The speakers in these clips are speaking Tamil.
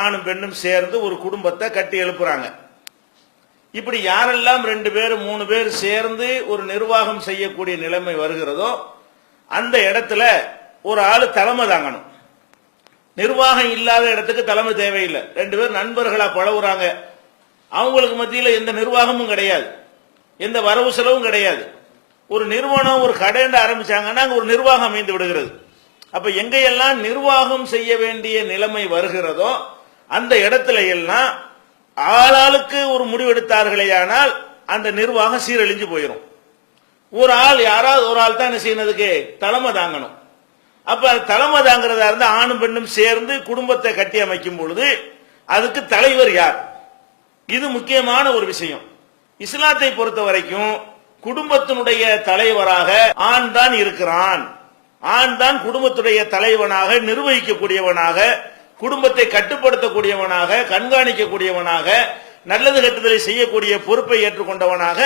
ஆணும் பெண்ணும் சேர்ந்து ஒரு குடும்பத்தை கட்டி எழுப்புறாங்க. இப்படி யாரெல்லாம் 2 பேர் 3 பேர் சேர்ந்து ஒரு நிர்வாகம் செய்யக்கூடிய நிலைமை வருகிறதோ அந்த இடத்துல ஒரு ஆளு தலைமை தாங்கணும். நிர்வாகம் இல்லாத இடத்துக்கு தலைமை தேவையில்லை. 2 பேர் நண்பர்களா பழகுறாங்க, அவங்களுக்கு மத்தியில் எந்த நிர்வாகமும் கிடையாது, எந்த வரவு செலவும் கிடையாது. ஒரு நிறுவனம் ஒரு கடைன்னு ஆரம்பிச்சாங்கன்னா அங்க ஒரு நிர்வாகம் அமைந்து விடுகிறது. அப்ப எங்கெல்லாம் நிர்வாகம் செய்ய வேண்டிய நிலைமை வருகிறதோ அந்த இடத்துல எல்லாம் ஆளாளுக்கு ஒரு முடிவெடுத்தார்களேயானால் அந்த நிர்வாகம் சீரழிஞ்சு போயிடும். ஒரு ஆள் யாராவது ஒரு ஆள் தான் என்ன செய்யறதுக்கு தலைமை தாங்கணும். அப்ப தலைமை தாங்கிறதா இருந்தா ஆணும் பெண்ணும் சேர்ந்து குடும்பத்தை கட்டி அமைக்கும் பொழுது அதுக்கு தலைவர் யார்? இது முக்கியமான ஒரு விஷயம். இஸ்லாத்தை பொறுத்த வரைக்கும் குடும்பத்தினுடைய தலைவராக ஆண் தான் இருக்கிறான். ஆண் தான் குடும்பத்துடைய தலைவனாக, நிர்வகிக்கக்கூடியவனாக, குடும்பத்தை கட்டுப்படுத்தக்கூடியவனாக, கண்காணிக்கக்கூடியவனாக, நல்லது கெட்டதை செய்யக்கூடிய பொறுப்பை ஏற்றுக்கொண்டவனாக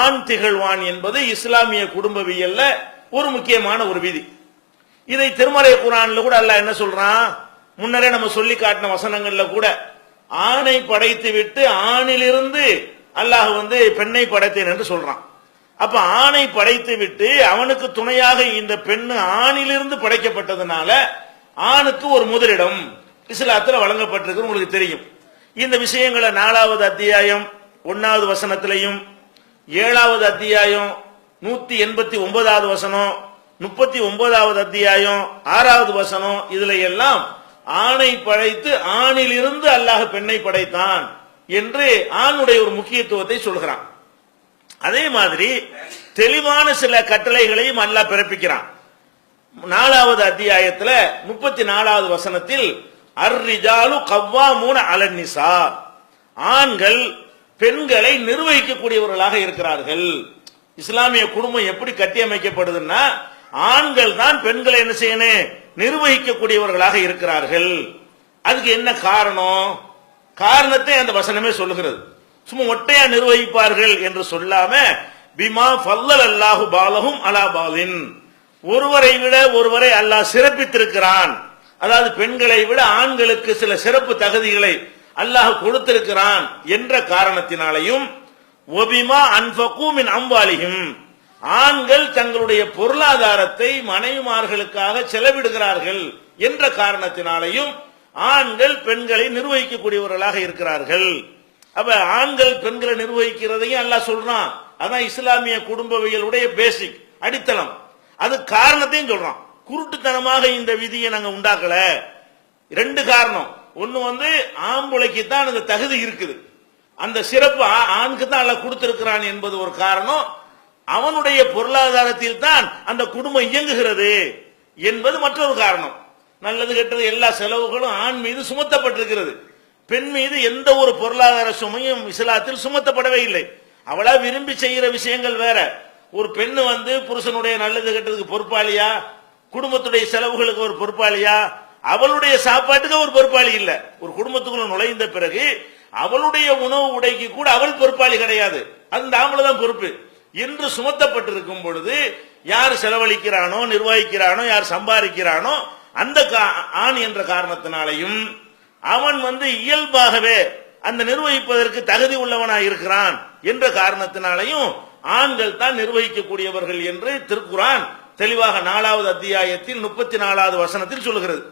ஆண் திகழ்வான் என்பது இஸ்லாமிய குடும்பவியல்ல ஒரு முக்கியமான ஒரு விதி. இதை திருமறை குர்ஆன்ல கூட அல்லாஹ் என்ன சொல்றான்? முன்னரே நம்ம சொல்லி காட்டின வசனங்கள்ல கூட ஆணை படைத்து விட்டு ஆணிலிருந்து அல்லாஹ் பெண்ணை படைத்தேன் என்று சொல்றான். அப்ப ஆணை படைத்து விட்டு அவனுக்கு துணையாக இந்த பெண்ணு ஆணிலிருந்து படைக்கப்பட்டதுனால ஆணுக்கு ஒரு முதலிடம் இஸ்லாத்தில் வழங்கப்பட்டிருக்கு. உங்களுக்கு தெரியும் இந்த விஷயங்களை 4வது அத்தியாயம் 1வது வசனத்திலையும் 7வது அத்தியாயம் 189வது வசனம் 39வது அத்தியாயம் 6வது வசனம் இதுல எல்லாம் ஆணை படைத்து ஆணிலிருந்து அல்லாஹ் பெண்ணை படைத்தான் என்று ஆணுடைய ஒரு முக்கியத்துவத்தை சொல்கிறான். அதே மாதிரி தெளிவான சில கட்டளைகளையும் அல்லாஹ் பிறப்பிக்கிறான். 4வது அத்தியாயத்தில் 34வது வசனத்தில் அர்ரிஜாலு கவ்வாமூன அலன் நிசா, ஆண்கள் பெண்களை நிர்வகிக்கக்கூடியவர்களாக இருக்கிறார்கள். இஸ்லாமிய குடும்பம் எப்படி கட்டியமைக்கப்படுதுன்னா ஆண்கள் தான் பெண்களை என்ன செய்யணும்? நிர்வகிக்கக்கூடியவர்களாக இருக்கிறார்கள். அதுக்கு என்ன காரணம்? காரணத்தை அந்த வசனமே சொல்லுகிறது. சும்மா ஒட்டையா நிர்வகிப்பார்கள் என்று சொல்லாம பிமா ஃபல்லல் அல்லாஹு பாலஹும் அலா பாலின், ஒருவரை விட ஒருவரை அல்லாஹ் சிறப்பித்திருக்கிறான். அதாவது பெண்களை விட ஆண்களுக்கு சில சிறப்பு தகுதிகளை அல்லாஹ் கொடுத்திருக்கிறான் என்ற காரணத்தினாலையும் ஒபிமா அன்ஃபகு மின் அம்வாலிஹிம், ஆண்கள் தங்களுடைய பொருளாதாரத்தை மனைவிமார்களுக்காக செலவிடுகிறார்கள் என்ற காரணத்தினாலையும் ஆண்கள் பெண்களை நிர்வகிக்கக்கூடியவர்களாக இருக்கிறார்கள். அப்ப ஆண்கள் பெண்களை நிர்வகிக்கிறதையும் அல்லாஹ் சொல்றான். அதான் இஸ்லாமிய குடும்பவியலுடைய பேசிக் அடித்தளம். அது காரணத்தையும் சொல்றான். குருட்டுத்தனமாக இந்த விதியை நாங்க உண்டாக்கல. 2 காரணம். ஒன்னு ஆம்பளைக்கு தான் அந்த தகுதி இருக்குது, அந்த சிறப்பு ஆணுக்கு தான் அல்லாஹ் கொடுத்திருக்கிறான் என்பது ஒரு காரணம். அவனுடைய பொருளாதாரத்தில் தான் அந்த குடும்பம் இயங்குகிறது என்பது மற்றொரு காரணம். நல்லது கெட்டது எல்லா செலவுகளும் ஆண் மீது சுமத்தப்பட்டிருக்கிறது. பெண் மீது எந்த ஒரு பொருளாதார சுமையும் இஸ்லாத்தில் சுமத்தப்படவே இல்லை. அவளா விரும்பி செய்கிற விஷயங்கள் வேற. ஒரு பெண்ணு புருஷனுடைய நல்லது கெட்டதுக்கு பொறுப்பாளியா, குடும்பத்துடைய செலவுகளுக்கு ஒரு பொறுப்பாளியா, அவளுடைய சாப்பாட்டுக்கு ஒரு பொறுப்பாளி இல்ல. ஒரு குடும்பத்துக்குள்ள நுழைந்த பிறகு அவளுடைய உணவு உடைக்கு கூட அவள் பொறுப்பாளி கிடையாது, அந்த ஆம்பளை தான் பொறுப்பு என்று சுமத்தப்பட்டிருக்கும் பொழுது யார் செலவழிக்கிறானோ, நிர்வகிக்கிறானோ, யார் சம்பாதிக்கிறானோ அந்த ஆண் என்ற காரணத்தினாலையும் அவன் இயல்பாகவே அந்த நிர்வகிப்பதற்கு தகுதி உள்ளவனாய் இருக்கிறான் என்ற காரணத்தினாலையும் ஆண்கள் தான் நிர்வகிக்கக்கூடியவர்கள் என்று திருக்குர்ஆன் தெளிவாக 4வது அத்தியாயத்தில் 34வது வசனத்தில் சொல்லுகிறது.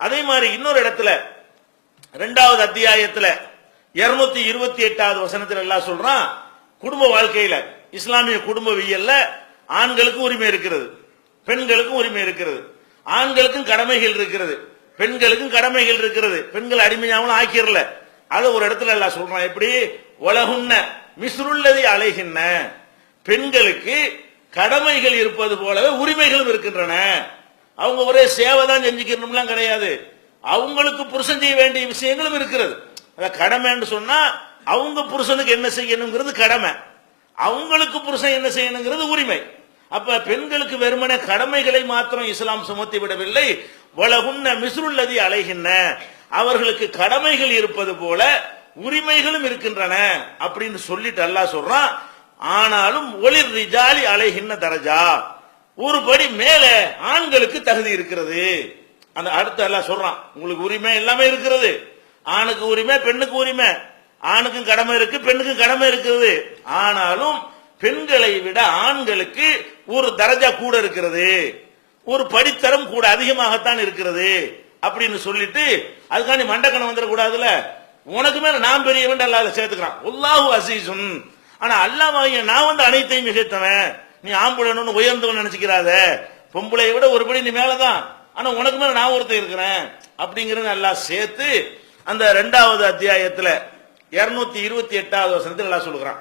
அதே மாதிரி இன்னொரு இடத்துல 2வது அத்தியாயத்தில் 228வது வசனத்தில் எல்லாம் சொல்றான், குடும்ப வாழ்க்கையில இஸ்லாமிய குடும்பவியல்ல ஆண்களுக்கு உரிமை இருக்கிறது, பெண்களுக்கும் உரிமை இருக்கிறது. ஆண்களுக்கும் கடமைகள் இருக்கிறது, பெண்களுக்கும் கடமைகள் இருக்கிறது. பெண்கள் அடிமையாகவும் ஆக்கிரல. அது ஒரு இடத்துல எல்லாம் சொல்றான். எப்படி? உலகுன்ன மிஸ்ருல்லதி அலைகின்ன, பெண்களுக்கு கடமைகள் இருப்பது போலவே உரிமைகளும் இருக்கின்றன. அவங்க ஒரே சேவை தான் செஞ்சுக்கணும்லாம் கிடையாது, அவங்களுக்கு புருஷன் செய்ய வேண்டிய விஷயங்களும் இருக்கிறது. கடமைன்னு சொன்னா அவங்க புருஷனுக்கு என்ன செய்யணுங்கிறது கடமை, அவங்களுக்கு புருஷன் என்ன செய்யணுங்கிறது உரிமை. அப்ப பெண்களுக்கு வெறுமனே கடமைகளை மாத்திரம் இஸ்லாம் சுமத்தி விடவில்லை. வலகுன்ன மிஸ்ருல்லதி அலைகின்ன, அவர்களுக்கு கடமைகள் இருப்பது போல உரிமைகளும் இருக்கின்றன அப்படின்னு சொல்லிட்டு அல்லாஹ் சொல்றான். ஆனாலும் ஒளிர் ரிஜாலி அலைகின்ன தரஜா, ஒரு படி மேல ஆண்களுக்கு தகுதி இருக்கிறது அந்த அடுத்து எல்லாம் சொல்றான், உங்களுக்கு உரிமை எல்லாமே இருக்கிறது, ஆணுக்கு உரிமை பெண்ணுக்கு உரிமை, ஆணுக்கும் கடமை இருக்கு பெண்ணுக்கும் கடமை இருக்கிறது. ஆனாலும் பெண்களை விட ஆண்களுக்கு ஒரு தரஜா கூட இருக்கிறது, ஒரு படித்தரம் கூட அதிகமாகத்தான் இருக்கிறது அப்படின்னு சொல்லிட்டு அதுக்காண்டி மண்டக்கணம் வந்துடக்கூடாதுல. உனக்கு மேல நான் பெரியவன் அல்லாஹ் சேர்த்துக்கிறான். அல்லாஹு அசீசுன். ஆனா அல்லாஹ் நான் அனைத்தையும் மிகைத்தவன், நீ ஆம்புலன்னு உயர்ந்தவன் நினைச்சுக்கிறாத, பொம்பளையை விட ஒரு படி நீ மேலதான், ஆனா உனக்கு மேல நான் ஒருத்தர் இருக்கிறேன் அப்படிங்கறது அல்லாஹ் சேர்த்து அந்த 2வது அத்தியாயத்துல 228வது வசனத்தில் அல்லாஹ் சொல்லுகிறான்.